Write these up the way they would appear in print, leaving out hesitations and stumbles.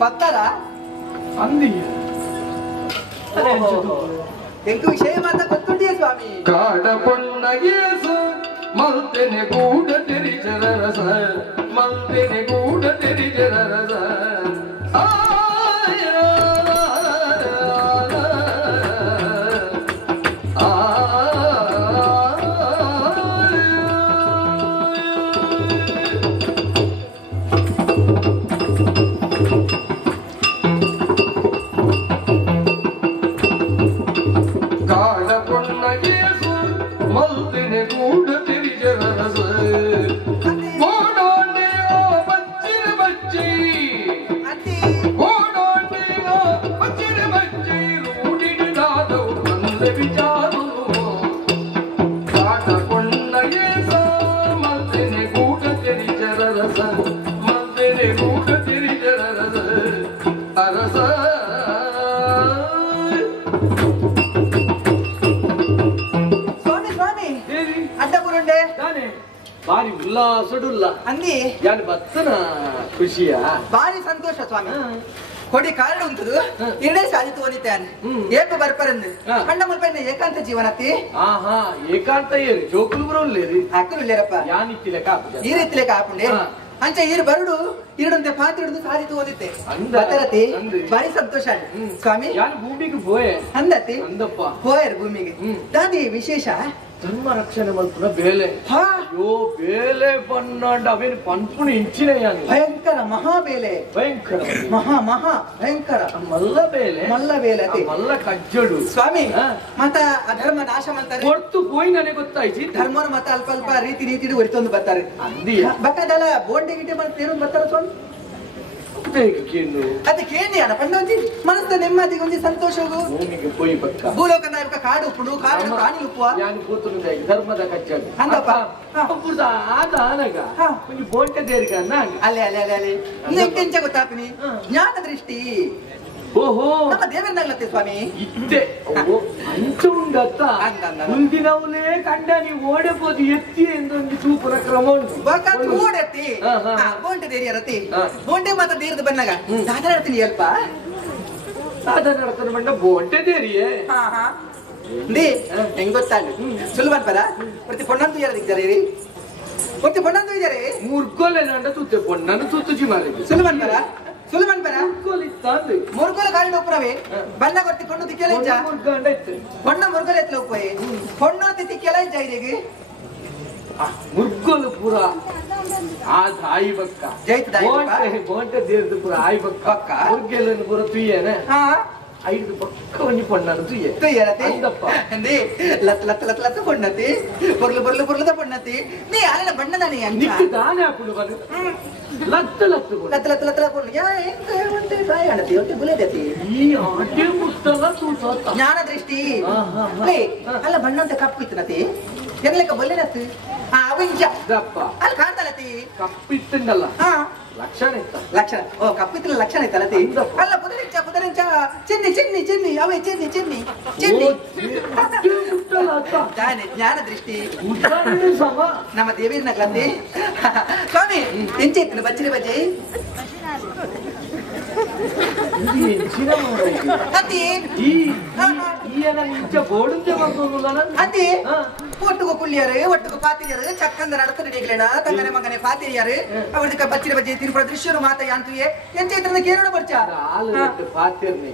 ಪತ್ತಾರ ಅಂದಿ ಎಂಕು ವಿಷಯ ಮಾತ ಗೊತ್ತುಂಟೆ ಸ್ವಾಮಿ ಕಾಡ ಪೊಣ್ಣಗೇಸು ಮಲ್ತೆನೆ ಗೂಢ ತೆರಿಜರ ರಸ ಮಲ್ತೆನೆ ಗೂಢ ತೆರಿಜರ ರಸ ಅಂದಿ ಯಾನ್ ಬತ್ತನ ಖುಷಿಯ ಬಾರಿ ಸಂತೋಷ ಸ್ವಾಮಿ ಕೊಡಿ ಕಾರಣ ಉಂಟದು ಎರಡೇ ಸಾಧಿತು ವನಿತಾನೆ ಏಕ ಬರ್ಪರಂದು ಕಂಡ ಮುಲ್ಪೈನ ಏಕಾಂತ ಜೀವನತಿ ಏಕಾಂತ ಏರಿ ಜೋಕುಲು ಬರೋಲ್ಲೇರಿ ಹಾಕಲು ಇಲ್ಲೇರಪ್ಪ ಯಾನಿತ್ತಿಲೆ ಕಾಪು ಈ ರೀತಿಲೆ ಕಾಪುಂಡೆ ಅಂಚೆ ಈರು ಬರುಡು ಇರಡಂತೆ ಪಾತ್ರ ಹಿಡಿದು ಸಾಧಿತು ಓದಿತ್ತೆ ಬತ್ತರತಿ ಬಾರಿ ಸಂತೋಷ ಸ್ವಾಮಿ ಯಾನ್ ಭೂಮಿಗೆ ಹೋಯೆ ಅಂದತಿ ಅಂದಪ್ಪ ಹೋಯರ್ ಭೂಮಿಗೆ ದಾದಿ ವಿಶೇಷ ಧರ್ಮ ರಕ್ಷಣೆ ಮಲ್ಪುನ ಬೇಲೆ ಅಯ್ಯೋ ಬೇಲೆ ಪನ್ನಾಂಡ ಅವೇನು ಪನ್ಪುಣ ಇಂಚಿನ ಯಾನು ಭಯಂಕರ ಮಹಾಬೇಲೆ ಭಯಂಕರ ಮಹಾ ಭಯಂಕರ ಮಲ್ಲ ಬೇಲೆ ಮಲ್ಲ ಕಜ್ಜಡು ಸ್ವಾಮಿ ಮತ ಅಧರ್ಮ ನಾಶ ಮಾಡ್ತಾರೆ ಹೊರ್ತು ಹೋಯ್ ನನಗೆ ಗೊತ್ತಾಯ್ತು ಧರ್ಮನ ಮತ ಅಲ್ಪ ಅಲ್ಪ ರೀತಿ ನೀತಿ ಒರಿತೊಂದು ಬರ್ತಾರೆ ಅಂದಿ ಬಕ್ಕದಲ್ಲ ಬೋಂಡೆ ಗಿಟೆ ಮಾಡ್ತಾರೆ ಬರ್ತಾರ ಸ್ವಾಮಿ ಅದಕ್ಕೇನೆ ಅಣ್ಣ ಪಂಡೊಂಜಿ ಮನಸ್ಸ ನೆಮ್ಮದಿಗೆ ಒಂಜಿ ಸಂತೋಷ ಭೂಲೋಕ ನಾಯಕ ಕಾಡು ಉಪ್ಪುಡು ಕಾಡು ಪ್ರಾಣಿ ಉಪ್ಪುವ ಧರ್ಮದ ಕಜ್ಜಾಗ ಅಂದಪ್ಪ ಆದ ಆನಗ ಒಂದು ಬೋಂಟೆ ದೇರಿಗ ಅಲ್ಲೇ ಅಲ್ಲೇ ಅಲ್ಲೇ ಅಲ್ಲೇ ನೆಕ್ಕೆಂಚ ಗೊತ್ತಾಪಿನಿ ಜ್ಞಾನ ದೃಷ್ಟಿ ಓಹೋ ನಮ್ಮ ದೇವರನ್ನಾಗ್ಲತ್ತೆ ಸ್ವಾಮಿ ಇದ್ದೆ ಅಂಚ ಉಂಡತ್ತ ಮುಂದಿನವನೇ ಕಂಡ ನೀವು ಓಡಬಹುದು ಎತ್ತಿ ಎಂದೊಂದು ಚೂಪುರ ಕ್ರಮ ಉಂಟು ಓಡೆತ್ತಿ ಬೋಂಟೆ ದೇರಿ ರತಿ ಬೋಂಟೆ ಮಾತ್ರ ದೇರದ ಬನ್ನಾಗ ಸಾಧನ ನಡ್ತೀನಿ ಅಲ್ಪ ಸಾಧನ ನಡ್ತಾನೆ ಬಂಡ ಬೋಂಟೆ ದೇರಿಯೇ ಹೆಂಗ್ ಗೊತ್ತಾಗ ಸುಲಭ ಅನ್ಪದ ಪ್ರತಿ ಪೊಣ್ಣಂದು ಯಾರಿದ್ದಾರೆ ಪ್ರತಿ ಪೊಣ್ಣಂದು ಇದ್ದಾರೆ ಮೂರ್ಗೋಲೆ ನಂಡ ತೂತೆ ಪೊಣ್ಣನು ತೂತುಜಿ ಮಾರಿದೆ ಸುಲಭ ಅನ್ಪದ ಸುಲಭನ್ ಬರ ಮುರ್ಗೋಲ ಕಾಲಿನ ಉಪ್ಪರವೇ ಬಣ್ಣ ಕೊಡ್ತಿ ಕೊಂಡು ತಿಕ್ಕೆಲ್ಲ ಇಜ್ಜ ಹೊಣ್ಣ ಮುರ್ಗೋಲ ಎತ್ತಲ ಉಪ್ಪಯೇ ಹೊಣ್ಣು ತಿಕ್ಕೆಲ್ಲ ಇಜ್ಜ ಇದೀಗ ಮುರ್ಗೋಲು ಪೂರ ಆ ದಾಯಿ ಬಕ್ಕ ಜೈತ್ ದಾಯಿ ಬೋಂಟೆ ದೇರ್ದು ಪೂರ ಆಯಿ ಬಕ್ಕ ಮುರ್ಗೆಲನ್ನು ಪೂರ ತುಯ್ಯನೆ ಐದು ಪಕ್ಕ ಒಂಜಿ ಪೊಣ್ಣನು ತುಯ್ಯೆ ಅಂದಪ್ಪ ಅಂದಿ ಲತ್ ಲತ್ ಲತ್ ಲತ್ ಪೊಣ್ಣತಿ ಬೊರ್ಲು ಬೊರ್ಲು ಬೊರ್ಲುದ ಪೊಣ್ಣತಿ ನೀ ಅಲ್ಲ ಬಣ್ಣದಾನಿ ನಿಕ್ಕು ದಾನೆ ಹಾಕೊಂಡು ಬರು ಲತ್ ಲತ್ ಲತ್ ಲತ್ ಲತ್ ಪೊಣ್ಣು ಯಾ ಎಂತ ಒಂಟೆ ಸಾಯ ಅಣತಿ ಒಂಟೆ ಬುಲೆದತಿ ಈ ಆಟೆ ಮುಸ್ತಲ ತೂತ ಜ್ಞಾನ ದೃಷ್ಟಿ ಅಲ್ಲ ಬಣ್ಣ ಅಂತ ಕಪ್ಪು ಇತ್ತನತಿ ಎನ್ಲೆಕ್ಕ ಬಲ್ಲೆನತ್ತು ಅವಿಂಜ ಅಲ್ಲಿ ಕಾಣ್ತಲತಿ ಕಪ್ಪು ಇತ್ತಂದಲ್ಲ ಲಕ್ಷಣ ಇತ್ತ ಲಕ್ಷಣ ಓ ಕಪ್ಪಿತ್ತಿನ ಲಕ್ಷಣ ಇತ್ತಲತಿ ಅಲ್ಲ ಪುದರಿಂಚ ಚಿನ್ನಿ ಚಿನ್ನಿ ಚಿನ್ನಿ ಅವೇ ಚಿನ್ನಿ ಚಿನ್ನಿ ಚಿನ್ನಿ ಜ್ಞಾನ ದೃಷ್ಟಿ ನಮ್ಮ ದೇವೀರ್ನ ಗ್ರಂಥಿ ಸ್ವಾಮಿ ಎಂಚೈತಿನ ಬಜ್ರಿ ಬಜ್ಜಿ ಅತಿ ಒಟ್ಟುಗು ಕುಳ್ಳಿಯರು ಒಟ್ಟುಗು ಪಾತಿರಿಯರು ಚಕ್ಕಂದ ನಡತ ನಡಿಗಳೇನ ತಂಗನೆ ಮಗನೆ ಪಾತಿರಿಯರು ಅವಳಿಕ ಬಚ್ಚಿರ ಬಜ್ಜಿ ತಿನ್ಪಡ ದೃಶ್ಯರು ಮಾತ ಯಾಂತುಯೆ ಎಂಚೈತ್ರನ ಕೇರಳ ಬರ್ಚ ಪಾತಿರ್ನೆ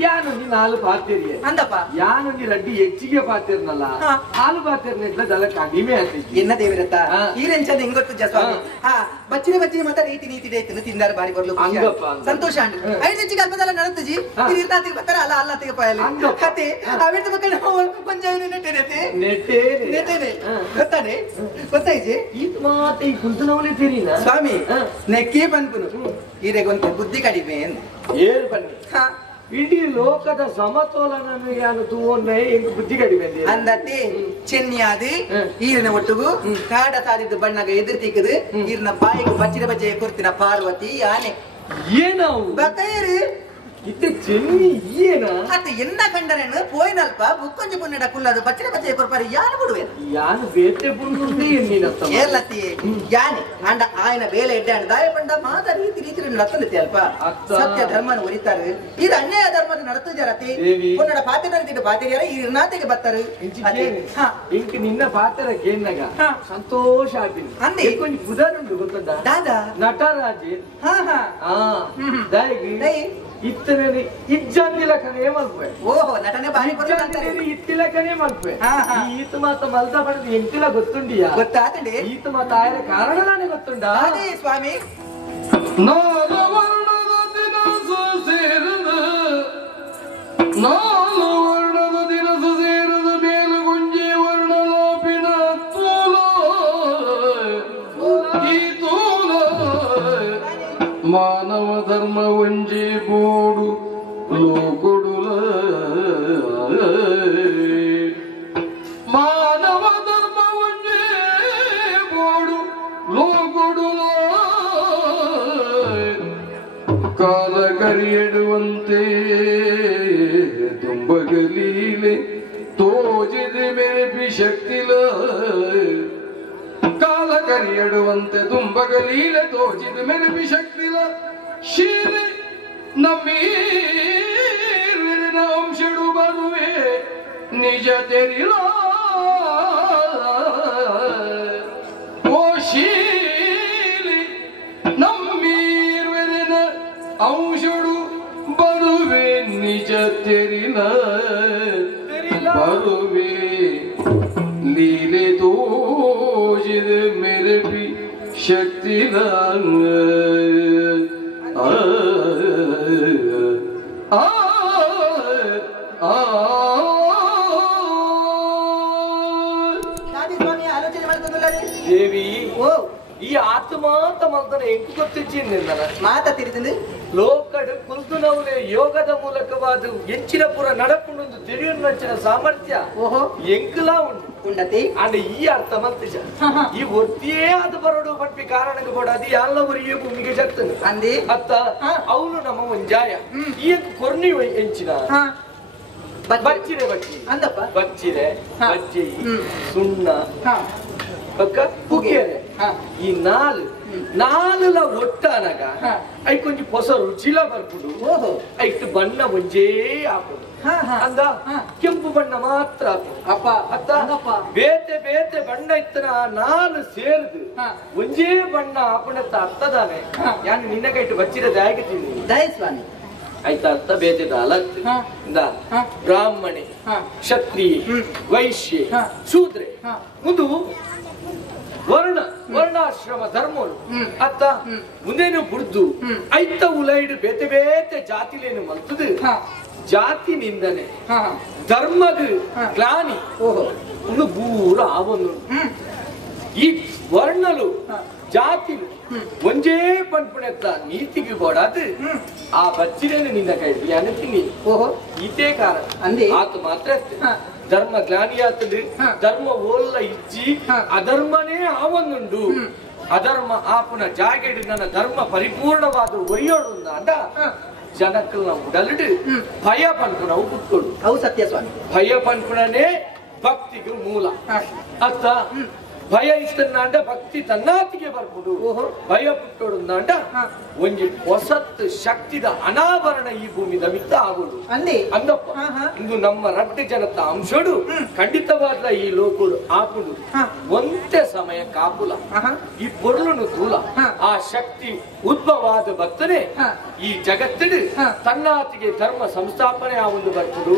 ಯಾನು ನೀ ನಾಲು ಪಾತಿರಿಯೆ ಅಂದಪ್ಪ ಯಾನು ನೀ ರಡ್ಡಿ ಹೆಚ್ಚಿಗೆ ಪಾತಿರ್ನಲ್ಲ ಹಾಲು ಪಾತಿರ್ನೆ ಇಟ್ಲ ದಲ ಕಡಿಮೆ ಆಗ್ತೈತಿ ಎನ್ನ ದೇವಿರತ್ತ ಈರೆಂಚ ಹೆಂಗೊತ್ತು ಸ್ವಾಮಿ ಬಚ್ಚಿನ ಬಜ್ಜಿ ಮಾತ ರೀತಿ ನೀತಿ ಡೈತಿನ ತಿಂದಾರ ಬಾರಿ ಬರ್ಲು ಸಂತೋಷ ಅಂಡ್ ಐದು ಹೆಚ್ಚಿಗೆ ಅಲ್ಪದಲ್ಲ ನಡತಜಿ ಇರ್ತಾತಿ ಬರ್ತಾರ ಅಲ್ಲ ಅಲ್ಲ ತೆಗಪಾಯಲಿ ಕತೆ ಅವಿತ ಮಕ್ಕಳ ಪಂಚಾಯತ್ ನೆಟ್ಟೆನೆತೆ ನೆಟ್ಟೆನೆ ಗೊತ್ತಾನೆ ಗೊತ್ತಾಯ್ಜಿ ಈತ್ ಮಾತೆ ಈ ಕುಂತನವಲೇ ತಿರಿನ ಸ್ವಾಮಿ ನೆಕ್ಕಿ ಬಂದ್ಪುನು ಈರೆಗೊಂದು ಬುದ್ಧಿ ಕಡಿಮೆ ಏನ್ ಬನ್ನಿ ಇಡೀ ಲೋಕದ ಸಮತೋಲನ ಯಾನು ತೂವೊಂಡೆ ಎಂಗ್ ಬುದ್ಧಿ ಕಡಿಮೆ ಅಂದತಿ ಚೆನ್ನಿಯಾದಿ ಈರಿನ ಒಟ್ಟುಗು ಕಾಡ ಸಾದಿದ್ದು ಬಣ್ಣಗ ಎದುರು ತಿಕ್ಕದು ಈರಿನ ಬಾಯಿಗೆ ಬಚ್ಚಿರ ಬಜ್ಜೆ ಕೊರ್ತಿನ ಪಾರ್ವತಿ ಆನೆ ಏನವು ಬಕೈರಿ ಇತ್ತೆ ಚೆನ್ನಿ ಏನ ಅತ್ತ ಎನ್ನ ಕಂಡರೇನು ಪೋಯಿನಲ್ಪ ಬುಕ್ಕೊಂಜಿ ಪುನ್ನಡ ಕುಲ್ಲದು ಬಚ್ಚನೆ ಬಚ್ಚೆ ಕೊರ್ಪಾರಿ ಯಾನು ಬಿಡುವೇನು ಯಾನು ಬೇತೆ ಪುಣ್ಣುಂದೇ ಎನ್ನಿನತ್ತ ಏಲ್ಲತ್ತಿ ಯಾನೆ ಅಂಡ ಆಯನ ಬೇಲೆ ಎಡ್ಡೆ ಅಂಡ ದಾಯ ಪಂಡ ಮಾತ ರೀತಿ ರೀತಿ ನಡತಲತಿ ಅಲ್ಪ ಸತ್ಯ ಧರ್ಮನ ಉರಿತಾರೆ ಇದು ಅನ್ಯಾಯ ಧರ್ಮನ ನಡತು ಜರತಿ ಪುನ್ನಡ ಪಾತ್ರ ನಡತಿಟ್ಟು ಪಾತಿರಿಯರ ಈ ನಾತೆಗೆ ಬರ್ತಾರೆ ಇಂಕ ನಿನ್ನ ಪಾತ್ರ ಕೇಂದಾಗ ಸಂತೋಷ ಆಗ್ತೀನಿ ಅಂದಿ ಕೊಂಚ ಉದಾಹರಣೆ ಗೊತ್ತದ ದಾದಾ ನಟರಾಜೆ ದಯಗಿ ಇತ್ತನೇ ಇಜ್ಜಂದಿಲಕನೇ ಮಲ್ಪೆ ಓಹೋ ನಟನೆ ಬಾರಿ ಇತ್ತಿಲಕನೇ ಮಲ್ಪೆ ಈತ ಮಾತ ಮಲ್ದ ಪಡೆದು ಎಂತಿಲ ಗೊತ್ತುಂಡಿಯಾ ಗೊತ್ತಾತಂಡಿ ಈತ ಮಾತ ಆಯರ ಕಾರಣ ನಾನೇ ಗೊತ್ತುಂಡ ಅದೇ ಸ್ವಾಮಿ ನಾಲು ವರ್ಣದ ದಿನಸು ಸೇರದ ನಾಲು ವರ್ಣದ ದಿನಸು ಸೇರದ ಮೇಲು ಗುಂಜಿ ವರ್ಣಲೋಪಿನ ತೂಲ ಈ ತೂಲ ಮಾನವ ಧರ್ಮ ಒಂಜಿ ಬೋಡು ಲೋಕೊಡುಲ ಮಾನವ ಧರ್ಮ ಒಂಜಿ ಬೋಡು ಲೋಕೊಡುಲ ಕಾಲ ಕರಿಯಡುವಂತೆ ತುಂಬಗಲೀಲೆ ತೋಜಿದೆ ಮೇಪಿ ಶಕ್ತಿಲ ಕಾಲ ಕರಿಯಡುವಂತೆ ತುಂಬಗಲೀಲೆ ತೋಜಿದ ಮೆರಪಿ ಶಕ್ತಿಲ ಶೀಲೆ ನಮ್ಮೀರಿನ ಅಂಶಡು ಬರುವೆ ನಿಜ ತೆರಿಲ ಓ ಶೀಲೆ ನಮ್ಮೀರ್ವೆರಿನ ಅಂಶಡು ಬರುವೆ ನಿಜ ತೆರಿಲ ಬರುವೆ ಲೀಲೆ ತೋಜಿದ ಮೆರಪಿ ಶಕ್ತಿಲ ಸ್ವಾಮಿ ಆಲೋಚನೆ ಮಾಡ್ಕೊಂಡಲ್ಲ ದೇವಿ ಓ ಈ ಆತ್ಮಾಂತ ಮಲ್ತನ ಎಂಕು ಗೊತ್ತಿಚ್ಚಿಂದ ಮಾತ ತಿರಿದಂದು ಲೋಕಡು ಕುಲ್ದುನವನೇ ಯೋಗದ ಮೂಲಕವಾದ ಎಂಚಿನ ಪುರ ನಡಪುಂಡು ತಿಳಿಯುವಂಚಿನ ಸಾಮರ್ಥ್ಯ ಓಹೋ ಎಂಕುಲಾ ಉಂಟು ಉಂಡತಿ ಅಂಡ್ ಈ ಅರ್ಥ ಮಲ್ತಿಜ ಈ ಒರ್ತಿಯೇ ಅದು ಬರಡು ಪಟ್ಟಿ ಕಾರಣಕ್ಕೆ ಕೂಡ ಅದು ಎಲ್ಲ ಊರಿಗೆ ಭೂಮಿಗೆ ಜಗ್ತದೆ ಅಂದಿ ಅತ್ತ ಅವನು ನಮ್ಮ ಒಂಜಾಯ ಈ ಕೊರ್ನಿ ಎಂಚಿನ ಬಚ್ಚಿರೆ ಬಚ್ಚಿ ಅಂದಪ್ಪ ಬಚ್ಚಿರೆ ಬಜ್ಜಿ ಸುಣ್ಣ ಪಕ್ಕ ಪುಗಿಯರೆ ಈ ನಾಲ ಒಟ್ಟಾನಗ ಐ ಕೊಂಚ ಹೊಸ ರುಚಿಲ ಬರ್ಬಿಡು ಓಹೋ ಐಟ್ ಬಣ್ಣ ಒಂಜೇ ಹಾಕುದು ಅಂದ ಕೆಂಪು ಬಣ್ಣ ಮಾತ್ರ ಅಪ್ಪ ಅತ್ತ ಬೇತೆ ಬೇತೆ ಬಣ್ಣ ಇತ್ತನ ನಾಲು ಸೇರಿದು ಒಂಜೇ ಬಣ್ಣ ಹಾಕೊಂಡತ್ತ ಅರ್ಥದಾನೆ ಯಾನು ನಿನ್ನ ಕೈಟ್ ಬಚ್ಚಿರದ ಆಗಿದ್ದೀನಿ ದಯ ಸ್ವಾಮಿ ಆಯ್ತಾ ಅರ್ಥ ಬೇಜದ ಅಲತ್ ಬ್ರಾಹ್ಮಣೆ ಕ್ಷತ್ರಿಯ ವೈಶ್ಯ ಶೂದ್ರೆ ಮುಂದು ವರ್ಣಾಶ್ರಮ ಧರ್ಮಗಳು ಅತ್ತ ಮುಂದೇನು ಬುಡ್ದು ಐತ ಉಲೈಡು ಬೇತೆ ಬೇತೆ ಜಾತಿಲೇನು ಮಲ್ತದು ಜಾತಿ ನಿಂದನೆ ಧರ್ಮದ ಗ್ಲಾನಿ ಒಂದು ಬೂರ ಅವನು ಈ ವರ್ಣಲು ಜಾತಿಲು ಒಂಜೇ ಪಂಪುಣೆತ್ತ ನೀತಿಗೆ ಗೋಡಾದು ಆ ಬಚ್ಚಿರೇನು ನಿಂದ ಕೈ ಅನತೀನಿ ಓಹೋ ಇದೇ ಕಾರಣ ಅಂದಿ ಆತು ಮಾತ್ರ ಧರ್ಮ ಗ್ಲಾನಿ ಆತದು ಧರ್ಮ ಓಲ್ಲ ಇಜ್ಜಿ ಅಧರ್ಮನೇ ಆವೊಂದುಂಡು ಅಧರ್ಮ ಆಪುನ ಜಾಗೆಡು ನನ್ನ ಧರ್ಮ ಪರಿಪೂರ್ಣವಾದ ಒರಿಯೋಡು ಅಂದ ಜನಕ್ಕಲ್ನ ಉಡಲಿಡು ಭಯ ಪನ್ಪುಣ ಅವು ಕುತ್ಕೊಂಡು ಅವು ಸತ್ಯ ಸ್ವಾಮಿ ಭಯ ಪನ್ಪುಣನೇ ಭಕ್ತಿಗೆ ಮೂಲ ಅತ್ತ ಭಯ ಇಷ್ಟನ್ನ ಭಕ್ತಿ ತನ್ನಾತಿಗೆ ಬರ್ಬೋದು ಭಯ ಪುಟ್ಟೋಡು ಅಂಡ ಒಂಜಿ ಹೊಸತ್ ಶಕ್ತಿದ ಅನಾವರಣ ಈ ಭೂಮಿದ ಮಿತ್ತ ಆಗುದು ಅಂದಪ್ಪ ಇಂದು ನಮ್ಮ ರಟ್ಟಿ ಜನತ ಅಂಶಡು ಖಂಡಿತವಾದ ಈ ಲೋಕುಡು ಆಪುಡು ಒಂದೇ ಸಮಯ ಕಾಪುಲ ಈ ಪೊರ್ಲುನು ತೂಲ ಆ ಶಕ್ತಿ ಉದ್ಭವಾದ ಭಕ್ತನೇ ಈ ಜಗತ್ತಿಡು ತನ್ನಾತಿಗೆ ಧರ್ಮ ಸಂಸ್ಥಾಪನೆ ಆ ಒಂದು ಬರ್ತದು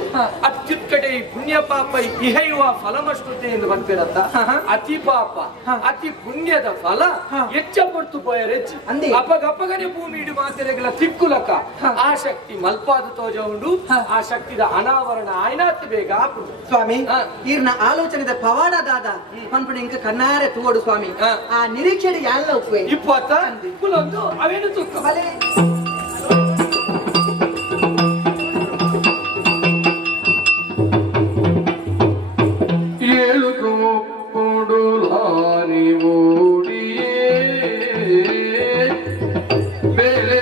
ಅತ್ಯುತ್ಕಡೆ ಈ ಪುಣ್ಯ ಪಾಪ ಇಹೈವ ಫಲಮಷ್ಟುತೆ ಎಂದು ಬರ್ತಿರತ್ತ ಅತಿ ಪಾಪ ಅತಿ ಪುಣ್ಯದ ಫಲ ಹೆಚ್ಚ ಪಡ್ತು ಪೋಯರೆಚ್ಚಿ ಅಪಗಪ್ಪಗನೆ ಭೂಮಿ ಇಡು ಮಾತೆರೆಗಳ ತಿಕ್ಕುಲಕ ಆ ಶಕ್ತಿ ಮಲ್ಪಾದ ತೋಜ ಉಂಡು ಆ ಶಕ್ತಿದ ಅನಾವರಣ ಆಯ್ನಾತ್ ಬೇಗ ಆಪುಡು ಸ್ವಾಮಿ ಈರ್ನ ಆಲೋಚನೆದ ಪವಾಡದಾದ ಪನ್ಪುಣ ಇಂಕ ಕಣ್ಣಾರೆ ತೂವಡು ಸ್ವಾಮಿ ಆ ನಿರೀಕ್ಷೆಡು ಎಲ್ಲ ಉಪಯೋಗ 20 ಕುಲೊಂದು ಅವೇನು ತುಕ್ಕ ಬೇರೆ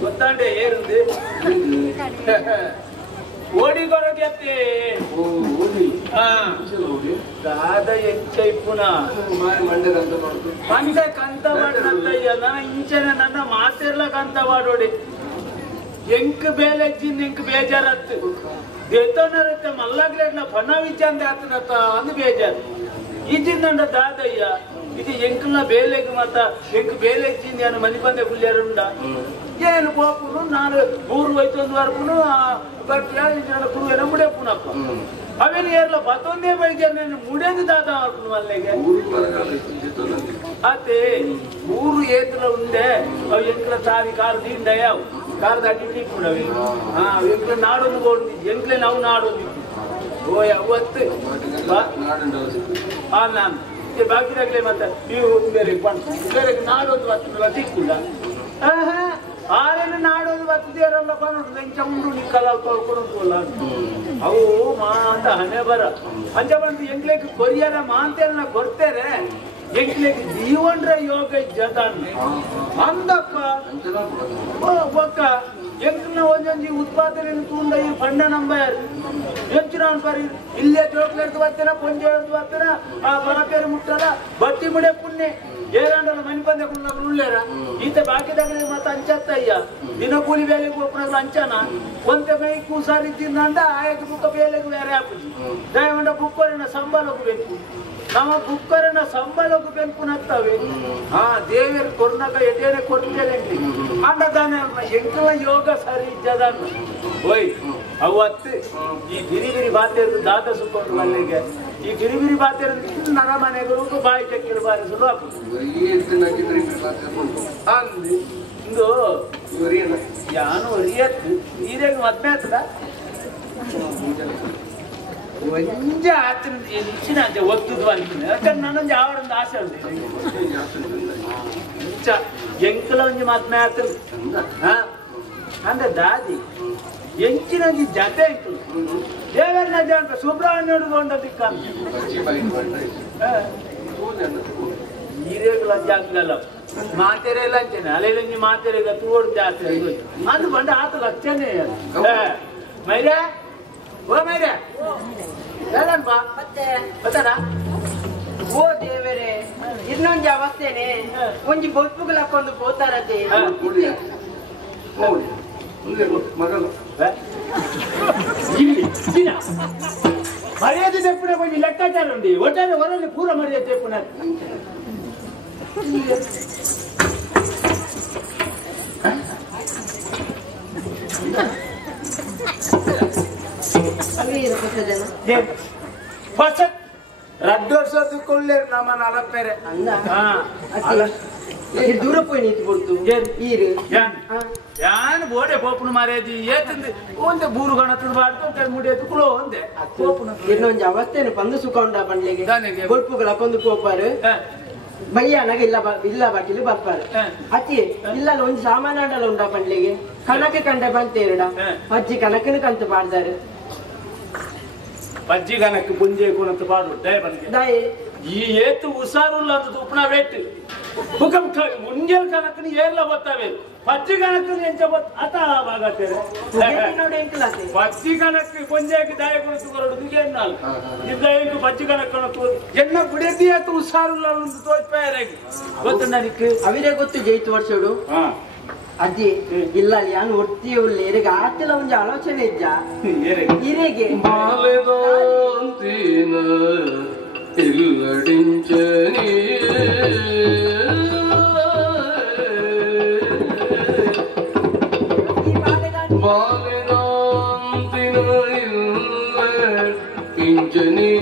ಗೊತ್ತಾಂಡೆ ಏರುಂದು ಓಡಿ ಕೊರಗೆತ್ತೆ ದಾದ ಎಂಚೈಪುನ ಮಂಡ ಕಂತ ಮಾಡ್ನಂತಯ್ಯ ನನ್ನ ಇಂಚನೆ ನನ್ನ ಮಾತೆಲ್ಲ ಕಂತ ಮಾಡೋಡಿ ಎಂಕ್ ಬೇಲೆ ಇಜ್ಜಿಂದ ಎಂಕ್ ಬೇಜಾರತ್ತು ದೇತೋನರತ್ತೆ ಮಲ್ಲಾಗ್ಲೇಟ್ಲ ಬಣ್ಣ ವಿಚಾಂದ ಆತನತ್ತ ಅಂದ್ ಬೇಜಾರು ಇಜ್ಜಿಂದ ದಾದಯ್ಯ ಇದು ಎಂಕಲ್ನ ಬೇಲೆಗೆ ಮತ್ತ ಎಂಕ್ ಬೇಲೆ ಇಚ್ಚಿಂದ ಏನು ಮನಿ ಬಂದೆ ಗುಲ್ಯಾರುಂಡ ಏನು ಪೋಪುನು ನಾನು ಊರು ಹೋಯ್ತು ಒಂದು ವಾರಪುನು ಗಟ್ಟಿಯ ಕುರುವೇನ ಮುಡಿಯಪ್ಪುನಪ್ಪ ಅವೇನು ಏರ್ಲ ಬತ್ತೊಂದೇ ಬೈದ್ಯ ಮುಡಿಯದು ದಾದ ಮಾಡ್ಕೊಂಡು ಮಲ್ಲೆಗೆ ಅದೇ ಊರು ಏತಲ ಉಂಡೆ ಅವು ಎಂಕ್ಲ ತಾರಿ ಕಾರು ದಿಂಡಯ ಕಾರದ ಅಡ್ಡಿ ಕೂಡವೆ ಹಾ ಎಂಕ್ಲ ನಾಡೊಂದು ಬೋಡ್ತಿ ಎಂಕ್ಲೆ ನಾವು ನಾಡೊಂದಿತ್ತು ಓಯ್ ಅವತ್ತು ಹಾ ನಾನು ಬಾಕಿದಾಗಲೇ ಮತ್ತೆ ನೀವು ಬೇರೆ ಬೇರೆ ನಾಡೋದು ಬರ್ತದಲ್ಲ ಸಿಕ್ಕಿಲ್ಲ ಆರೇನು ನಾಡೋದು ಬರ್ತದೇರಲ್ಲ ಬಂದು ಬೆಂಚ ಉಂಡು ನಿಕ್ಕಲ್ಲ ಕೊಡ್ಕೊಡಲ್ಲ ಅವು ಮಾ ಅಂತ ಹಣೆ ಬರ ಅಂಚ ಬಂದು ಎಂಗ್ಲೇಕ್ ಕೊರಿಯರ ಮಾ ಅಂತೆಲ್ಲ ಕೊಡ್ತಾರೆ ಎಂಗ್ಲೇಕ್ ಜೀವನ್ರ ಯೋಗ ಜತಾನ್ ಅಂದಪ್ಪ ಒಕ್ಕ ಎಂಕ್ನ ಒಂದೊಂದು ಉತ್ಪಾದನೆ ತೂಂಡ ಈ ಫಂಡ ನಂಬರ್ ಎಂಚಿನ ಪರಿ ಇಲ್ಲೇ ಜೋಕ್ಲೆಡ್ದು ಬರ್ತಾರ ಪೊಂಜ ಬರ್ತಾರ ಆ ಬರಪೇರು ಮುಟ್ಟಾರ ಬಟ್ಟಿ ಮುಡೆ ಪುಣ್ಯ ಏರಾಂಡಲ್ಲ ಮನೆ ಬಂದೆ ಉಳ್ಳೇರ ಈತ ಬಾಕಿದಾಗ ಮತ್ತೆ ಅಂಚತ್ತಯ್ಯ ದಿನ ಕೂಲಿ ಬೇಲೆಗೆ ಹೋಗ್ಬಿಡ ಅಂಚನ ಒಂತೆ ಮೈ ಕೂಸಾರಿ ತಿಂದ ಆಯ್ತು ಬುಕ್ಕ ಬೇಲೆಗೆ ಬೇರೆ ಹಾಕುದು ದಯವಂಡ ಬುಕ್ಕರಿನ ಸಂಬಳಕ್ಕೂ ಬೇಕು ನಮ್ಮ ಬುಕ್ಕರಿನ ಸಂಬಳಕ್ಕೂ ಬೇಕು ನಗ್ತವೆ ಹಾ ದೇವಿಯರು ಕೊರ್ನಾಗ ಎಟೇನೆ ಕೊಟ್ಟಿದ್ದೇನೆ ಅಂಡದಾನೆ ಎಂಕಲ ಯೋಗ ಸರಿ ಇದ್ದದನ್ನು ಓಯ್ ಅವತ್ತು ಈ ಬಿರಿ ಬಿರಿ ಬಾತಿಯರು ದಾದ ಸುಕ್ಕೊಂಡು ಮಲ್ಲಿಗೆ ಈ ಬಿರಿ ಬಿರಿ ಬಾತಿಯರು ನನ್ನ ಮನೆಗಳು ಬಾಯಿ ಚಕ್ಕಿರು ಬಾರಿಸಲು ಅಂದು ಇಂದು ಯಾನು ಒರಿಯತ್ತು ನೀರೇಗ ಮದ್ಮೆ ಆಗ್ತದ ಒಂಜ ಆತನ ಹೆಚ್ಚಿನ ಅಂಚೆ ಒತ್ತುದು ಅಂತೀನಿ ಯಾಕಂದ್ರೆ ನನ್ನೊಂದು ಯಾವೊಂದು ಆಸೆ ಉಂಟು ಎಂಕಲ ಒಂಜಿ ಮದ್ಮೆ ಆಗ್ತದೆ ಹಾ ಅಂದ್ರೆ ದಾದಿ ಎಂಚಿನ ಜತೆ ಇತ್ತು ದೇವರ ಜನ ಸುಬ್ರಹ್ಮಣ್ಯ ಹುಡುಗೊಂಡ ದಿಕ್ಕ ನೀರೇಗಳ ಜಾಗಲ್ಲ ಮಾತೆರೆ ಎಲ್ಲ ಅಂಚೇನೆ ಅಲೆಯಲ್ಲಿ ಮಾತೆರೆಗ ತೂಡು ಜಾತ್ರೆ ಅದು ಬಂಡ ಆತ ಲಕ್ಷನೇ ಮೈರ ಓ ಮೈರ ಹೇಳನ್ಪ ಗೊತ್ತಾರ ಓ ದೇವರೇ ಇನ್ನೊಂದು ಅವಸ್ಥೆನೆ ಒಂಜಿ ಬೊಪ್ಪುಗಳು ಹಾಕೊಂಡು ಹೋತಾರದೆ ಮಗಲು ಇಲ್ಲಿ ಮರ್ಯಾದೆ ತೆಪ್ಪುನ ಕೊಂಚ ಲೆಕ್ಕಾಚಾರ ಉಂಟು ಒಟ್ಟಾರೆ ಹೊರಗೆ ಪೂರ ಮರ್ಯಾದೆ ತೆಪ್ಪುನ ಹೊಸ ರಡ್ಡೋರ್ಸೋದಕ್ಕೊಳ್ಳೇ ನಮ್ಮ ನಲಪೇರೆ ದೂರ ಪೋಯಿ ನಿಂತು ಕೊಡ್ತು ಯಾನ್ ಬೋಡೆ ಪೋಪುನ ಮಾರೇದಿ ಏತಂದು ಒಂದೆ ಬೂರು ಗಣತದ ಬಾಡ್ತು ಕೈ ಮುಡಿಯದು ಕುಲೋ ಒಂದೆ ಇನ್ನೊಂದು ಅವಸ್ಥೆನು ಬಂದು ಸುಖ ಬಂಡ್ಲಿಗೆ ಬೊಲ್ಪುಗಳು ಹಾಕೊಂಡು ಹೋಗ್ಬಾರು ಬಯ್ಯನಾಗ ಇಲ್ಲ ಬಾಕಿಲು ಬರ್ಪಾರು ಅತಿ ಇಲ್ಲ ಒಂದು ಸಾಮಾನ್ಯ ಉಂಡ ಬಂಡ್ಲಿಗೆ ಕನಕ ಕಂಡ ಬಂತೇರಡ ಅಜ್ಜಿ ಕನಕನ ಕಂತು ಮಾಡ್ದಾರು ಅಜ್ಜಿ ಕನಕ ಪುಂಜೆ ಕುಣಂತ ಪಾಡು ದಯ ಬಂದಿಗೆ ದಯ ಈ ಏತು ಉಸಾರುಲ್ಲ ಅಂತ ಉಪ್ಪನ ವೇಟ್ ಹುಕಂ ಮುಂಜಾನೆ ಕನಕನ ಏರ್ಲ ಬತ್ತಾವೆ ಪಚ್ಚಿ ಕನಕನ ಎಂಚ ಬತ್ ಅತ ಬಾಗತ್ತೇರೆ ಪಚ್ಚಿ ಕನಕ ಪುಂಜೆಗೆ ದಯ ಕುಣಿತು ಕೊರಡು ಎನ್ನಾಲ್ ಇದಕ್ಕೆ ಪಚ್ಚಿ ಕನಕ ಎನ್ನ ಬಿಡದಿ ಆತು ಉಸಾರುಲ್ಲ ಅಂತ ತೋಚ್ಪಾಯರೆ ಗೊತ್ತು ನನಗೆ ಅವರೇ ಗೊತ್ತು ಜೈತು ವರ್ಷಡು ಅಜ್ಜಿ ಇಲ್ಲ ಯಾನು ಒಟ್ಟಿಯೇ ಉಳ್ಳ ಎರೆಗೆ ಆತಿಲ್ಲ ಒಂದು ಆಲೋಚನೆ ಇಜ್ಜ ಇರೆಗೆ ಇಲ್ಲಡಿಂಚನಿ ಬಾಲಿನಾಂತಿನ ಇಲ್ಲ ಪಿಂಚನಿ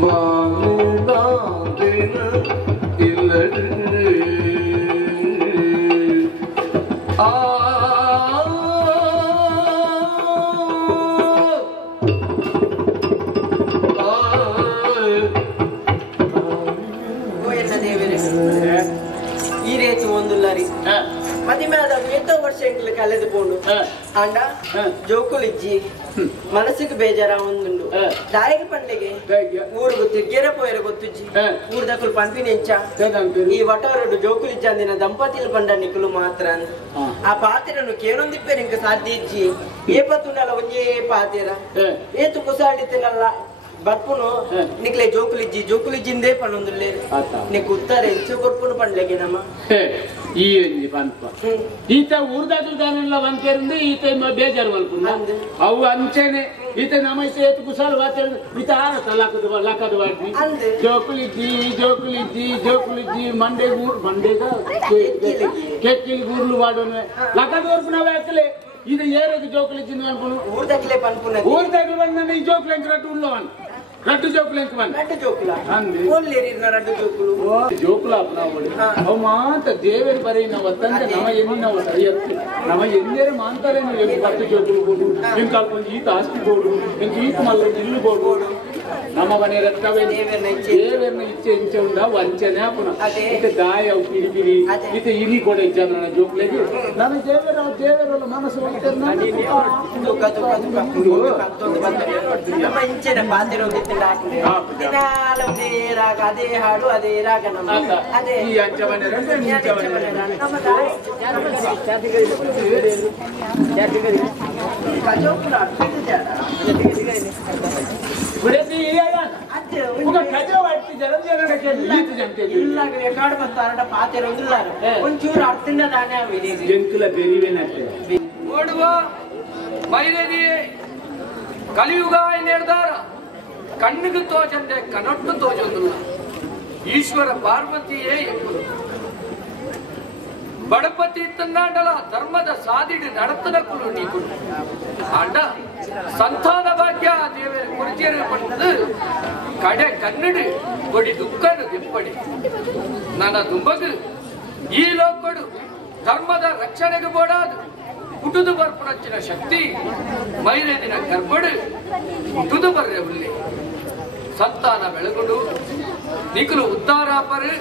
ಈ ರೇತು ಒಂದುಲ್ಲಾರಿ ಮದಿಮೇದ ಎಷ್ಟೋ ವರ್ಷ ಎಂಕ್ಲು ಕಳೆದು ಪೋಂಡು ಅಂಡ ಜೋಕುಲಿಜ್ಜಿ ಮನಸ್ಸಿಗೆ ಬೇಜಾರ ಒಂದುಂಡು ದಾಯಿಗೆ ಪಂಡ್ಲೆಗೆ ಊರು ತಿರ್ಗೇರ ಪೋಯರ ಗೊತ್ತುಜ್ಜಿ ಊರ್ ದಕ್ಕಲು ಪಂಪಿನೆಂಚ ಈ ವಟವರಡು ಜೋಕುಲಿಜ್ಜ ಅಂದಿನ ದಂಪತಿಲು ಪಂಡ ನಿಕುಲು ಮಾತ್ರ ಆ ಪಾತಿರನು ಕೇಳೊಂದಿಪ್ಪೇರು ಇಂಕ ಸಾಧ್ಯ ಇಜ್ಜಿ ಏಪತ್ತುಂಡಲ್ಲ ಒಂಜೇ ಪಾತಿರ ಏತು ಕುಸಾಡಿತಿನಲ್ಲ ಬರ್ಪುನು ನಿಕ್ಲೆ ಜೋಕುಲಿಜ್ಜಿಂದೇ ಪಣ್ಣೊಂದುಲ್ಲೆ ನಿಕ್ ಉತ್ತರ ಎಂಚು ಕೊರ್ಪುನು ಪಂಡ್ಲೆಗೆ ನಮ್ಮ ಈ ಒಂಜಿ ಪನ್ಪ ಈತ ಊರ್ದಾಗಲ್ದಾನೆಲ್ಲ ವಂಕೇರಿಂದ ಈತ ಬೇಜಾರು ಮಲ್ಪುಂಡ ಅವು ಅಂಚೆನೆ ಈತ ನಮ್ಮ ಏತು ಕುಸಾಲು ವಾತ ಈತ ಆರತ ಲಕ್ಕದ ವಾಡ್ನಿ ಜೋಕುಲಿಜ್ಜಿ ಮಂಡೆಗ ಕೆಕ್ಕಿಲಿ ಗೂರ್ಲು ವಾಡೋನೆ ಲಕ್ಕದ ವರ್ಪು ನಾವು ಹಾಕಲೆ ಇದು ಏರಕ್ಕೆ ಜೋಕುಲಿಜ್ಜಿಂದ ಅನ್ಕೊಂಡು ಊರ್ದಾಗ್ಲೆ ಪನ್ಪುನ ಊರ್ದಾಗಲು ಬಂದ ಈ ಜೋಕುಲೆಂಕ್ ರಟ್ಟು ಉಳ್ಳವನ್ ರಟ್ಟು ಜೋಕುಲೆಂಕ್ ಬಂದ ರಟ್ಟು ಜೋಕುಲ ರಟ್ಟು ಜೋಕುಲು ಜೋಕುಲ ಅವು ಮಾತ ದೇವರು ಬರೀ ನಾವು ಅತ್ತಂತೆ ನಮ ಎన్ని ನಾವು ಸರಿಯತ್ತು ನಮ ಎಂದೇರೆ ಮಾಂತಾರೆ ನೀವು ರಟ್ಟು ಜೋಕುಲು ಬೋಡು ನಿಮ್ ಕಲ್ಕೊಂಡು ಈತ ಆಸ್ತಿ ಬೋಡು ನಿಮ್ ಈತ ಮಲ್ಲ ಇಲ್ಲು ಬೋಡು ನಮ್ಮ ಮನೆ ರತ್ತವೇ ದೇವರನ್ನ ಇಚ್ಛೆ ಇಂಚೆ ಉಂಡ ವಂಚನೆ ಪುನಃ ಈತ ಗಾಯ ಅವು ಪಿಡಿ ಈತ ಇಲಿ ಕೂಡ ಇಚ್ಛೆ ನನ್ನ ಜೋಕುಲೆಗೆ ನನ್ನ ದೇವರ ಮನಸ್ಸು ನಮ್ಮ ಇಂಚಿನ ಪಾತಿರೋ ಅದೇ ಹಾಡು ಅದೇ ರಾಗ ನಮ್ಮ ಅದೇ ಒಂಚೂರು ಅರ್ಥಿಂದ ದಾನೆ ನೋಡುವ ಮೈಲೇದಿ ಕಲಿಯುಗ ನಿರ್ಧಾರ ಕಣ್ಣಿಗೆ ತೋಚಂದೆ ಕನೊಟ್ಟು ತೋಚೊಂದಿಲ್ಲ ಈಶ್ವರ ಪಾರ್ವತಿಯೇ ಎಂಬುದು ಬಡಪತಿ ತನ್ನಾಂಡಲ ಧರ್ಮದ ಸಾದಿಡಿ ನಡತದ ಕುಲು ನೀಕು ಆಂಡ ಸಂತಾನ ಭಾಗ್ಯ ದೇವರ ಕುರಿತಿಯರ ಪಡೆದು ಕಡೆ ಕನ್ನಡಿ ಕೊಡಿ ದುಃಖನು ದಿಪ್ಪಡಿ ನನ್ನ ದುಂಬಗು ಈ ಲೋಕಡು ಧರ್ಮದ ರಕ್ಷಣೆಗೆ ಬೋಡಾದು ಹುಟ್ಟುದು ಬರ್ಪುನಚ್ಚಿನ ಶಕ್ತಿ ಮೈರೇದಿನ ಗರ್ಭಡು ಹುಟ್ಟುದು ಬರ್ರೆ ಹುಲ್ಲಿ ಸಂತಾನ ಬೆಳಗುಡು ನಿಖಲು ಉದ್ದಾರಾಪರು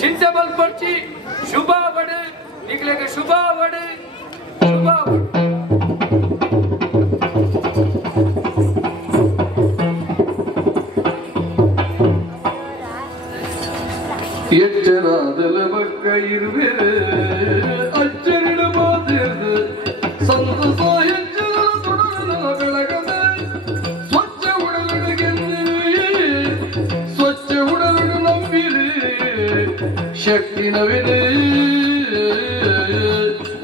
ಚಿಂತೆ ಬಲ್ಪರ್ಚಿ ಶುಭಾವಡು ನಿಖಲೆಗೆ ಶುಭಾವಡು ಶುಭಾವಡು ಎಚ್ಚರಾದಲ ಮಕ್ಕ ಇರುವೆ ಅಚ್ಚರಿಡ ಮಾತಿರ್ದು ಸಂತಸ ಹೆಚ್ಚಳ ತೊಡಲ ಬೆಳಗದ ಸ್ವಚ್ಛ ಉಡಲಡು ನಂಬಿರಿ ಶಕ್ತಿ ನವಿದೆ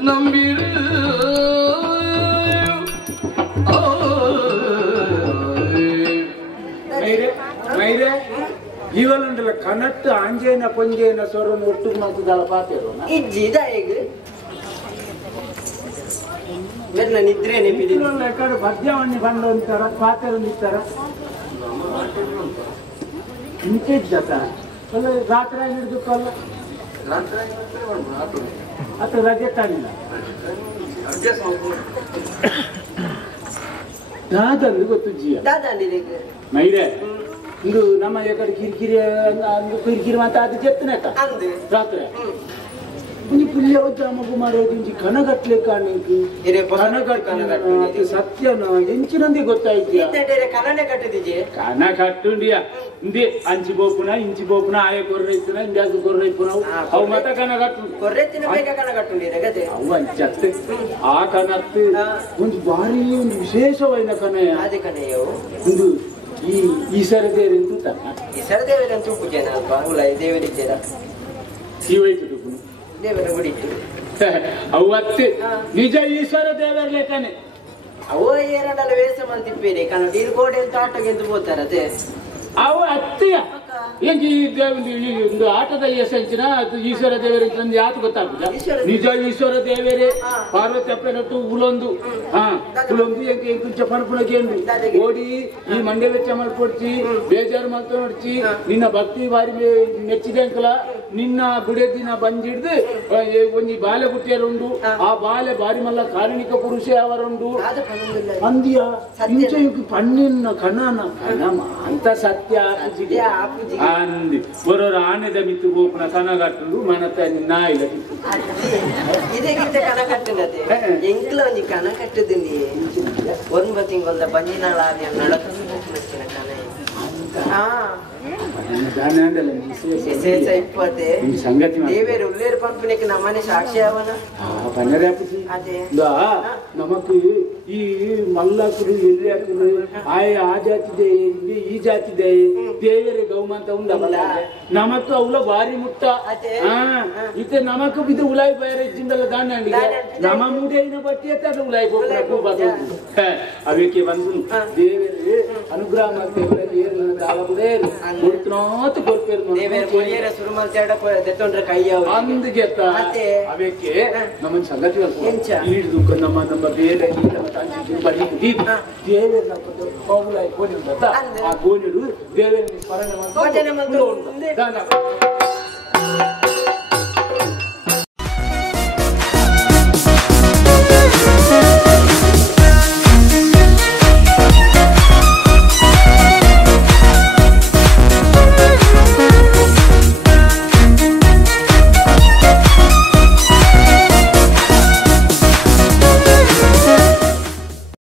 ನಂಬಿರಿ ಮೈರೆ ಇವಲಂಡಲ ಕನಟ್ಟು ಆಂಜೇನ ಪೊಂಜೇನ ಸ್ವರನ ಒಟ್ಟು ಮಾತುದಲ್ಲ ಪಾತೇರು ಇಜ್ಜಿದ ಈಗ ಮೆಲ್ಲ ನಿದ್ರೆ ನೆಪಿದಿ ಕಡೆ ಮಧ್ಯಾಹ್ನ ಬಂದು ಅಂತಾರ ಪಾತೇರು ನಿಂತಾರ ಇಂಚಿದ್ದ ಅಲ್ಲ ರಾತ್ರಿ ಹಿಡಿದುಕ್ಕಲ್ಲ ಅಥವಾ ರಜೆ ತಾನಿಲ್ಲ ದಾದಂದು ಗೊತ್ತು ಜಿಯ ದಾದಾಂಡಿರಿಗೆ ಮೈರೆ ಇಂದು ನಮ್ಮ ಕಡೆ ಕಿರಿಕಿರಿ ಮಾತ ಅದು ಚೆತ್ತನೇಕ ಅಂದೆ ರಾತ್ರಿ ಇಂಜಿ ಪುಲ್ಯ ಮಗು ಮಾಡೋದು ಇಂಜಿ ಕನಗಟ್ಲೆ ಕಾಣಿಂಕು ಕನಗಟ್ಟು ಸತ್ಯನ ಎಂಚಿನಂದಿ ಗೊತ್ತಾಯ್ತಿಯ ಕನನೆ ಕಟ್ಟಿದೀಜೆ ಕನ ಕಟ್ಟುಂಡಿಯ ಇಂದಿ ಇಂಚಿ ಬೋಪುನ ಆಯ ಕೊರ್ರೈತನ ಇಂದ್ಯಾಸು ಕೊರ್ರೈಪುನ ಅವು ಮತ ಕನಗಟ್ಟು ಕೊರ್ರೆತ್ತಿನ ಬೇಗ ಕನಗಟ್ಟುಂಡಿರ ಗದೆ ಅವು ಅಂಚತ್ತೆ ಆ ಕನತ್ತು ಒಂದು ಭಾರಿ ಒಂದು ವಿಶೇಷವಾದ ಕನಯ ಅದೇ ಕನೆಯೋ ಒಂದು ಈ ಸರದೇವರು ಈ ಸರದೇವರಂತೂ ಪೂಜೆನ ಅಲ್ಪ ಉಲಾಯ ದೇವರಿದ್ದೀರ ಶಿವೈತು ದೇವರ ಗುಡಿತ್ತು ಅವು ಅತ್ತೆ ನಿಜ ಈಶ್ವರ ದೇವರ ಲೆಕ್ಕನೆ ಅವು ಏರಡಲ್ಲ ವೇಷ ಮಂತಿಪ್ಪೇರಿ ಕಣ ನೀರು ಗೋಡೆ ಅಂತ ಆಟಕ್ಕೆ ಎಂದು ಹೋಗ್ತಾರ ಅದೇ ಅವು ಅತ್ತೆಯ ಎಂಜಿ ಒಂದು ಆಟದ ಹೆಸಂಚಿನ ಈಶ್ವರ ದೇವರ ಯಾತು ಗೊತ್ತಾಗ್ತದ ನಿಜ ಈಶ್ವರ ದೇವರೇ ಪಾರ್ವತಿ ಅಪ್ಪನಟ್ಟು ಉಲೊಂದು ಉಲೊಂದು ಎಂಚ ಪಣಪುಣಕೇಂದು ಓಡಿ ಈ ಮಂಡ್ಯ ವೆಚ್ಚ ಮಾಡ್ಕೊಡ್ಚಿ ಬೇಜಾರು ಮಾಡ್ತಾ ನೋಡ್ಚಿ ನಿನ್ನ ಭಕ್ತಿ ಬಾರಿ ಮೆಚ್ಚಿದೆ ಅಂಕಲ ನಿನ್ನ ಬುಡೆದಿನ ಬಂದಿಡ್ದು ಒಂಜಿ ಬಾಲೆ ಗುಟ್ಟಿಯರುಂಡು ಆ ಬಾಲೆ ಬಾರಿ ಮಲ್ಲ ಕಾರಣಿಕ ಪುರುಷ ಅವರುಂಡು ಅಂದಿಯ ಇಂಚ ಪಣ್ಣಿನ ಕಣ್ಣನ ಅಂತ ಸತ್ಯ ಅಂದಿ ಬರೋರು ಆನೆದ ಮಿತ್ತು ಗೋಪುನ ಕನಗಟ್ಟು ಮನತ ನಾಯಿಲ ಇದಕ್ಕಿಂತ ಕಣ ಕಟ್ಟುತ್ತದೆ ಎಂಕ್ಲ ಒಂಜಿ ಕಣ ಕಟ್ಟುದಿನಿ ಒಂಬ ತಿಂಗಳ ಬಂಜಿನಾಳ ನಡಕ ಸಂಗತಿ ದೇವೇರು ಉಳ್ಳೇರು ಪಂಪಿನಕ್ಕೆ ನಮ್ಮನೆ ಸಾಕ್ಷಿ ಅವನ ನಮಕ್ ಈ ಮಲ್ಲಕರು ಎಲ್ಲಿ ಹಾಕರು ಆ ಜಾತಿ ದೇಯ ಈ ಜಾತಿ ದೇಯ ದೇವರೇ ಗೌಮಂತ ಉಂಡಲ್ಲ ನಮಕ್ ಅವಳ ಬಾರಿ ಮುಟ್ಟ ಇತ್ತೆ ನಮಕ್ ಇದು ಉಲಾಯಿ ಬಯರ ಇದ್ದಿಂದಲ್ಲ ದಾನ್ಯ ನಮ ಮೂಡಿನ ಬಟ್ಟಿ ಅತ್ತ ಉಲಾಯಿ ಅವಕ್ಕೆ ಬಂದು ದೇವರೇ ಅನುಗ್ರಹ ಮಾಡ್ತೇವೆ అందుకే అవಕ್ಕೆ ನಮ್ಮ ಸಂಗತಿ ಹಿಡಿದು ನಮ್ಮ ನಮ್ಮ ಬೇರೆ ದೇವರ ಕೋಣಿ ಆ ಕೋಣಿಡು ದೇವರ ಸ್ಮರಣೆ